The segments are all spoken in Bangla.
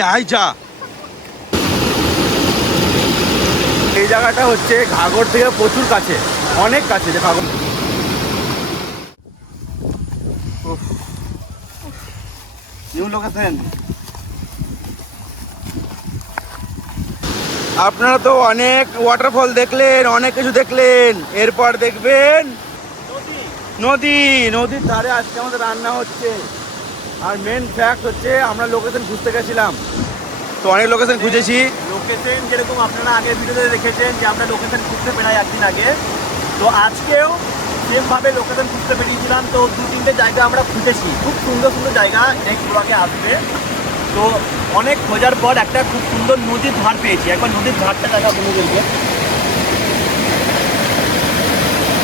আয় যা। এই জায়গাটা হচ্ছে ঘাগর থেকে প্রচুর কাছে, অনেক কাছে যে ঘাগর। New location. আপনারা তো অনেক ওয়াটারফল দেখলেন, অনেক কিছু দেখলেন। এরপর দেখবেন নদী, নদীর ধারে আজকে আমাদের রান্না হচ্ছে। আর মেন ফ্যাক্ট হচ্ছে আমরা লোকেশন খুঁজতে গেছিলাম। তো অনেক লোকেশন খুঁজেছি। লোকেশন যেরকম আপনারা আগের ভিডিওতে দেখেছেন যে আমরা লোকেশন খুঁজতে বেড়াই একদিন আগে। তো আজকেও সেমভাবে লোকেশন খুঁজতে বেরিয়েছিলাম। তো দু তিনটে জায়গা আমরা খুঁজেছি। খুব সুন্দর সুন্দর জায়গা নেক্সট ব্লকে আসবে। তো অনেক খোঁজার পর একটা খুব সুন্দর নদীর ধার পেয়েছি। একবার নদীর ধারটা দেখা বন্ধুদেরকে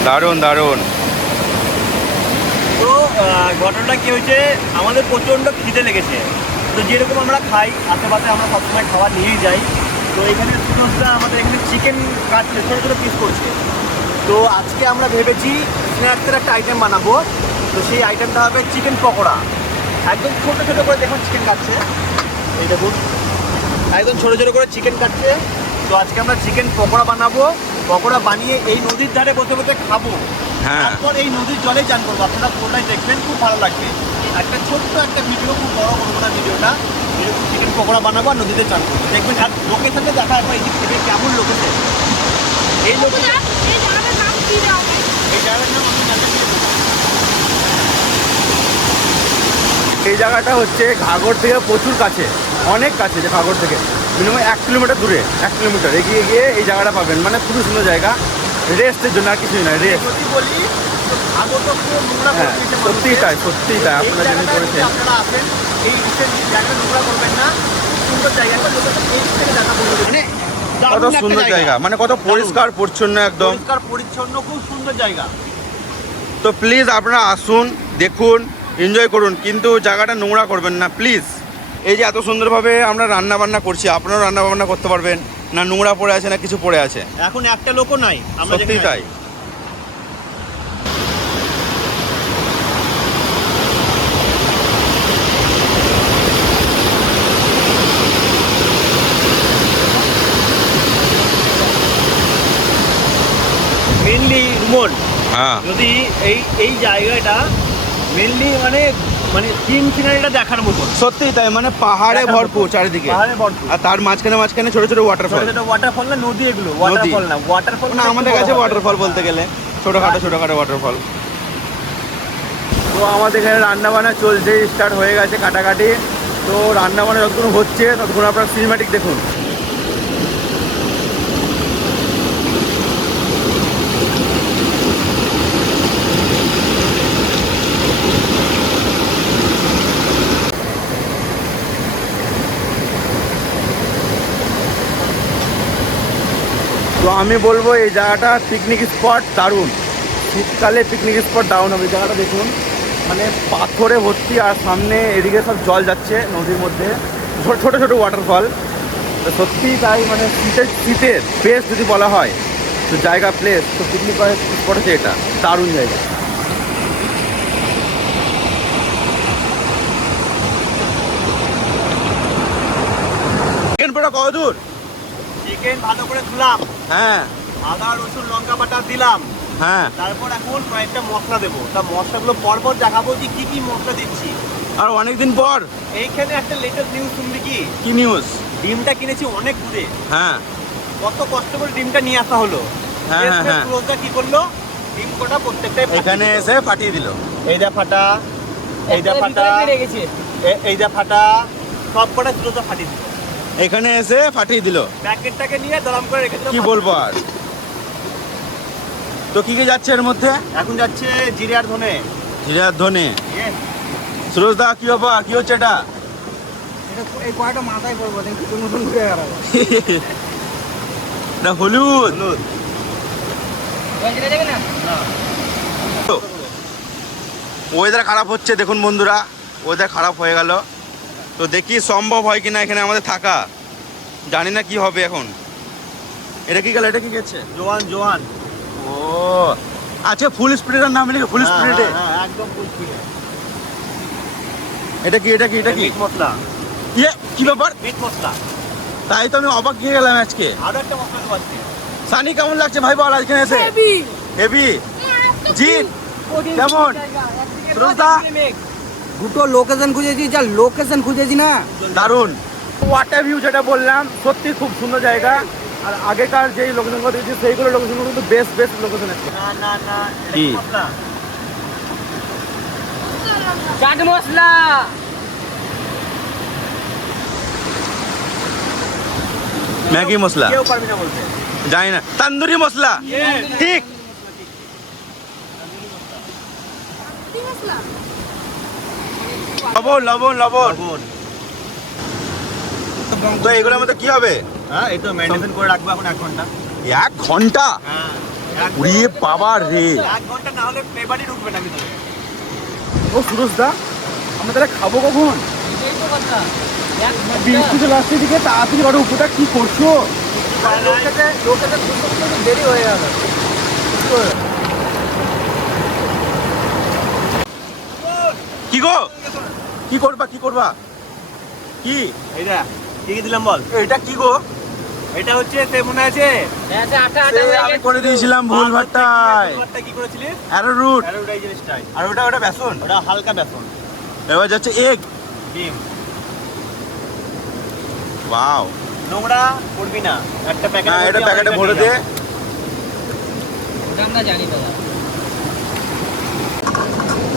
দারুণ দারুণ। ঘটনাটা কি হয়েছে? আমাদের প্রচণ্ড খিদে লেগেছে। তো যেরকম আমরা খাই, আশেপাশে আমরা সবসময় খাবার নিয়েই যাই। তো এখানে সুন্দরটা আমাদের এখানে চিকেন কাটছে ছোটো ছোটো পিস করছে। তো আজকে আমরা ভেবেছি স্ন্যাক্সের একটা আইটেম বানাবো। তো সেই আইটেমটা হবে চিকেন পকোড়া। একদম ছোটো ছোটো করে দেখুন চিকেন কাটছে। এই দেখুন। একদম ছোটো ছোটো করে চিকেন কাটছে। তো আজকে আমরা চিকেন পকোড়া বানাবো। পকোড়া বানিয়ে এই নদীর ধারে বসে বসে খাব। তারপর এই নদীর জলে চান করব। আপনারা পুরোটাই দেখবেন খুব ভালো লাগবে। একটা ছোট্ট একটা ভিডিও খুব বড় করব না ভিডিওটা। এরকম চিকেন পকোড়া বানাবো আর নদীতে চান করব। দেখবেন আর লোকেশনটা দেখা একবার এই দিক থেকে কেমন লোকেশন এই লোকেশন এই জায়গাটার নাম আমি জানতে এই জায়গাটা হচ্ছে ঘাগর থেকে প্রচুর কাছে অনেক কাছে যে ঘাগর থেকে। মিনিমাম এক কিলোমিটার দূরে এক কিলোমিটার। এগিয়ে গিয়ে এই জায়গাটা পাবেন। মানে খুবই সুন্দর জায়গা। রেস্টের জন্য আর কিছুই নয় রেস্ট সত্যিই তাই সত্যিই তাই আপনারা যদি করেছেন মানে কত সুন্দর জায়গা। মানে কত পরিষ্কার পরিচ্ছন্ন একদম। পরিষ্কার পরিচ্ছন্ন খুব সুন্দর জায়গা। তো প্লিজ আপনারা আসুন দেখুন এনজয় করুন কিন্তু জায়গাটা নোংরা করবেন না প্লিজ এই যে এত সুন্দরভাবে আমরা রান্না বান্না করছি আপনারাও রান্না বান্না করতে পারবেন। না নোংরা পড়ে আছে না কিছু পড়ে আছে? এখন একটা লোকও নাই আমরা যেখানে তাই। মেনলি রুমন হ্যাঁ। যদি এই এই জায়গাটা মেনলি মানে মানে সিনারিটা দেখার মতন সত্যিই তাই মানে পাহাড়ে ভরপুর চারিদিকে। পাহাড়ে ভরপুর। আর তার মাঝখানে মাঝখানে ছোট ছোট ওয়াটারফল ছোট ছোট ওয়াটারফল না নদী এগুলো ওয়াটারফল না ওয়াটারফল না আমাদের কাছে ওয়াটারফল বলতে গেলে ছোটখাটো ছোটখাটো ওয়াটারফল তো আমাদের এখানে রান্না বান্না চলছে স্টার্ট হয়ে গেছে কাটাকাটি। তো রান্না বান্না যতক্ষণ হচ্ছে ততক্ষণ আপনার সিনেমাটিক দেখুন। তো আমি বলব এই জায়গাটা পিকনিক স্পট দারুণ। শীতকালে পিকনিক স্পট দারুণ হবে। জায়গাটা দেখুন মানে পাথরে ভর্তি আর সামনে এদিকে সব জল যাচ্ছে নদীর মধ্যে। ছোট, ছোটো ওয়াটারফল তো সত্যিই তাই মানে শীতের শীতের প্লেস যদি বলা হয়, তো জায়গা প্লেস তো পিকনিক স্পট হচ্ছে এটা। দারুণ জায়গা। কত দূর চিকেন ভালো করে ধুলাম। হ্যাঁ। আদা রসুন লঙ্কা বাটা দিলাম। হ্যাঁ। তারপর এখন কয়েকটা মশলা দেবো। তা মশলাগুলো পরপর দেখাবো যে কি কি মশলা দিচ্ছি। আর অনেকদিন পর। এইখানে একটা লেটেস্ট নিউজ শুনবি কি? কি নিউজ ডিমটা কিনেছি অনেক দূরে। হ্যাঁ। কত কষ্ট করে ডিমটা নিয়ে আসা হলো। হ্যাঁ, হ্যাঁ, হ্যাঁ। কি করল? ডিম কটা প্রত্যেকটাই এখানে এসে ফাটিয়ে দিল। এইটা ফাটা। এইটা ফাটা। এ- এইটা ফাটা। সব কটা ক্লোজটা ফাটিয়ে দিল। এখানে এসে ফাটিয়ে দিল। প্যাকেটটাকে নিয়ে দরম করে রেখে কি বলব আর? তো কি কি যাচ্ছে এর মধ্যে? এখন যাচ্ছে জিরে আর ধনে। জিরার ধনে। Yes. সুরজ দা কি ব্যাপার? কি হচ্ছে এটা? এই কয়টা মাথায় পড়ব নতুন ঘুরে বেড়াবো। এটা হলুদ। হলুদ। ওয়েদার খারাপ হচ্ছে দেখুন বন্ধুরা। ওয়েদার খারাপ হয়ে গেল। তো দেখি সম্ভব হয় কিনা এখানে আমাদের থাকা। জানি না কি হবে এখন। এটা কি গেল? এটা কি গেছে? জোয়ান জোয়ান। ও। আচ্ছা ফুল স্পিডের নাম লিখে ফুল হ্যাঁ, স্পিডে হ্যাঁ, হ্যাঁ, একদম ফুল স্পিডে এটা কি এটা কি এটা কি? মিট মশলা। ইয়ে কি ব্যাপার? মিট মশলা। তাই তো আমি অবাক হয়ে গেলাম আজকে। আরও একটা মশলা দেওয়াচ্ছি সানি কেমন লাগছে? ভাই বল আজকে এসে। হেভি হেভি জিৎ কেমন? সুরজদা? দুটো লোকেশন খুঁজেছি যা লোকেশন খুঁজেছি না। দারুণ। ওয়াটার ভিউ যেটা বললাম সত্যি খুব সুন্দর জায়গা। আর আগেকার যেই লোকেশনগুলো দিয়েছি সেইগুলো লোকেশনগুলো কিন্তু বেস্ট বেস্ট লোকেশন আছে। কি? চাট মশলা! ম্যাগি মশলা? কেউ পারবি না বলতে। জানি না। তান্দুরি মশলা? ঠিক। মশলা। লবণ লবণ লবণ। তো এগুলোর মধ্যে কি হবে? হ্যাঁ এই তো ম্যারিনেশন করে রাখব এখন এক ঘণ্টা। এক ঘণ্টা? হ্যাঁ এক বাবা রে। এক ঘণ্টা না হলে ফ্লেভারই ঢুকবে না ভিতরে। ও সুরজ দা আমরা তাহলে খাব কখন? বৃষ্টি আসছে দিকে তাড়াতাড়ি উপরটা কি করছ? দেরি হয়ে গেল। কি গো? কি করবা কি করবা? কি? এইটা কি কি দিলাম বল? এটা কি গো? এটা হচ্ছে সে মনে আছে? আটা সে আমি করে দিয়েছিলাম ভুল ভাট্টায় কি করেছিলিস অ্যারো রুট। অ্যারোটা এই জিনিসটাই। আর ওটা ওটা বেসন? ওটা হালকা বেসন। এবার যাচ্ছে এগ ডিম। ওয়াও নোংরা করবি না। একটা প্যাকেট হ্যাঁ এটা প্যাকেটে ভরে দে। ওটা আমরা জানি দাদা।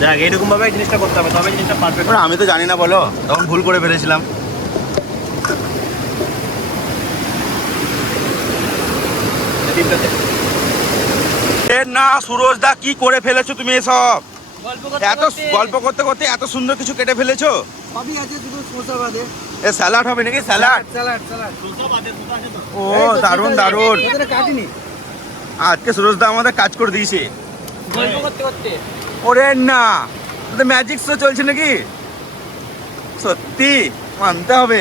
দেখ এরকম ভাবে জিনিসটা করতে হবে তবে জিনিসটা পারফেক্ট আমি তো জানি না বলো। তখন ভুল করে ফেলেছিলাম। এ না সুরজ দা কি করে ফেলেছো তুমি এসব? এত গল্প করতে করতে এত সুন্দর কিছু কেটে ফেলেছো? সবই আছে শুধু শসা বাদে। এ স্যালাড হবে নাকি? স্যালাড? স্যালাড স্যালাড সুসা বাদে সুসা আছে তো। ও দারুণ দারুণ। ভেতরে কাটিনি। আজকে সুরজ দা আমাদের কাজ করে দিয়েছে। গল্প করতে করতে। ওরে না তো ম্যাজিক শো চলছে নাকি? সত্যি মানতে হবে।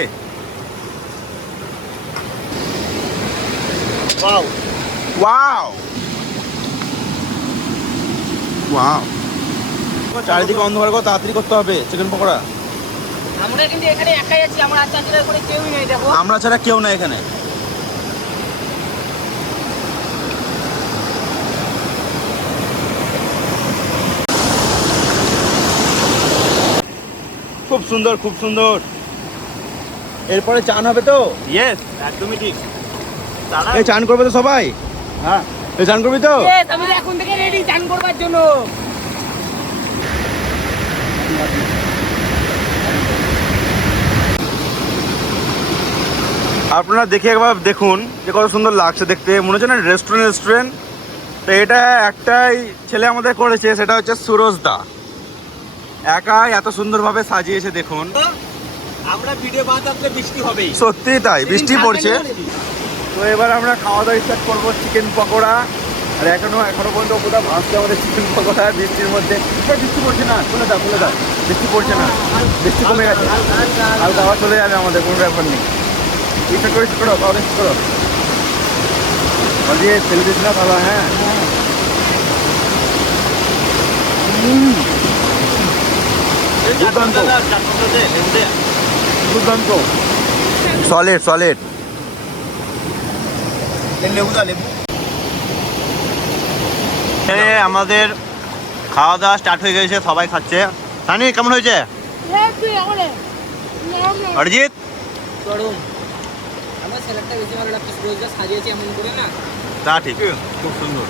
ওয়াও ওয়াও ওয়াও চারিদিকে অন্ধকার করে তাড়াতাড়ি করতে হবে চিকেন পকোড়া। আমরা কিন্তু এখানে একাই আছি আমার আচার করে কেউই নেই দেখো। আমরা ছাড়া কেউ না এখানে। খুব সুন্দর খুব সুন্দর। এরপরে চান হবে তো? ইয়েস একদমই ঠিক। দাদা এই চান করবে তো সবাই? হ্যাঁ। এই চান করবি তো? Yes, আমি তো এখন থেকে রেডি চান করবার জন্য। আপনারা দেখে একবার দেখুন যে কত সুন্দর লাগছে দেখতে। মনে হচ্ছে না রেস্টুরেন্ট রেস্টুরেন্ট তো এটা একটাই ছেলে আমাদের করেছে সেটা হচ্ছে সুরজ দা। একাই এত সুন্দরভাবে সাজিয়েছে দেখুন। আমরা ভিডিও বানাতে আসলে বৃষ্টি হবেই। সত্যি তাই বৃষ্টি পড়ছে। তো এবার আমরা খাওয়া দাওয়া স্টার্ট করব চিকেন পকোড়া। আর এখনও এখনও পর্যন্ত কোথাও ভাবছে আমাদের চিকেন পকোড়া বৃষ্টির মধ্যে। বৃষ্টি পড়ছে না খুলে দাও খুলে দাও। বৃষ্টি পড়ছে না বৃষ্টি কমে গেছে। আর আবার চলে যাবে আমাদের কোনো ব্যাপার নেই। ইচ্ছা করে করো খাওয়া দাওয়া করো। বলছি না ভালো হ্যাঁ। উম, দুর্দান্ত। দুর্দান্ত। সলিড সলিড আমাদের খাওয়া দাওয়া স্টার্ট হয়ে গেছে সবাই খাচ্ছে। সানি কেমন হয়েছে? অরিজিৎ? গরম। আমার বেশি ভালো লাগছে রোজগার সাজিয়েছি এমন করে না। তা ঠিক। খুব সুন্দর।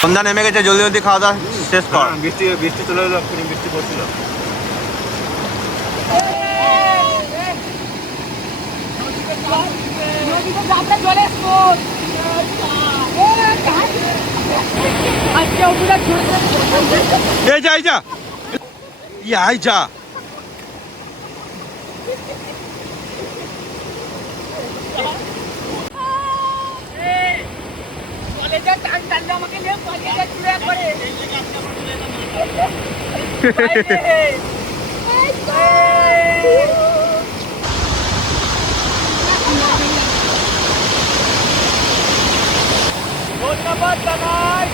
সন্ধ্যা নেমে গেছে জলদি জলদি খাওয়া দাওয়া শেষ কর। বৃষ্টি বৃষ্টি চলে এলো বৃষ্টি পড়ছিল। এই যা এই যা। ই যা। ধন্যবাদ জানাই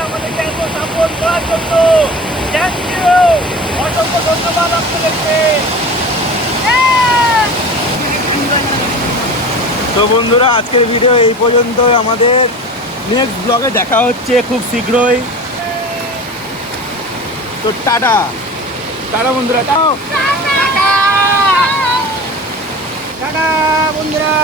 আমাদেরকে এত সাপোর্ট করার জন্য থ্যাংক ধন্যবাদ আপনাদেরকে তো বন্ধুরা আজকের ভিডিও এই পর্যন্ত আমাদের নেক্সট ব্লগে দেখা হচ্ছে খুব শীঘ্রই। তো টাটা। টাটা বন্ধুরা টাও টাটা। বন্ধুরা।